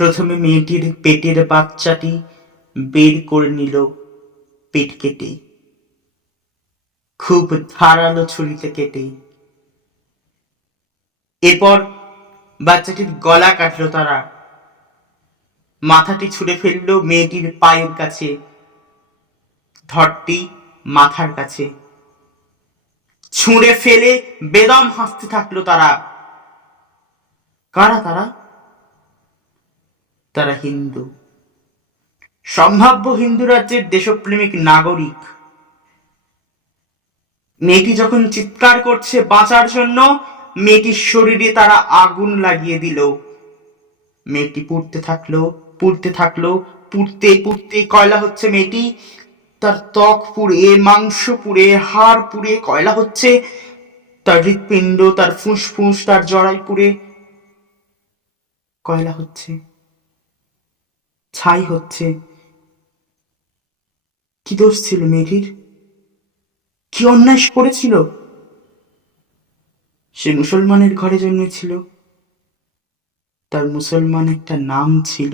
প্রথমে মেয়েটির পেটের বাচ্চাটি বের করে নিল পেট কেটে, খুব ধারালো ছুরিতে কেটে। এরপর বাচ্চাটির গলা কাটলো তারা, মাথাটি ছুঁড়ে ফেললো মেয়েটির পায়ের কাছে, ধরটি মাথার কাছে। ছুঁড়ে ফেলে বেদম হাসতে থাকলো তারা। কারা তারা? তারা হিন্দু, সম্ভাব্য হিন্দু রাজ্যের দেশপ্রেমিক নাগরিক। মেয়েটি যখন চিৎকার করছে বাঁচার জন্য, মেয়েটির শরীরে তারা আগুন লাগিয়ে দিল। মেয়েটি পুড়তে থাকলো, পুড়তে থাকলো, পুড়তে পুড়তে কয়লা হচ্ছে মেয়েটি। তার ত্বক পুড়ে, মাংস পুড়ে, হাড় পুড়ে কয়লা হচ্ছে। তার হৃৎপিণ্ড, তার ফুসফুস, তার জরাই পুড়ে কয়লা হচ্ছে, ছাই হচ্ছে। কি দোষ ছিল মেয়েটির? কি অন্যায় করেছিল? সে মুসলমানের ঘরে জন্মেছিল, তার মুসলমান একটা নাম ছিল।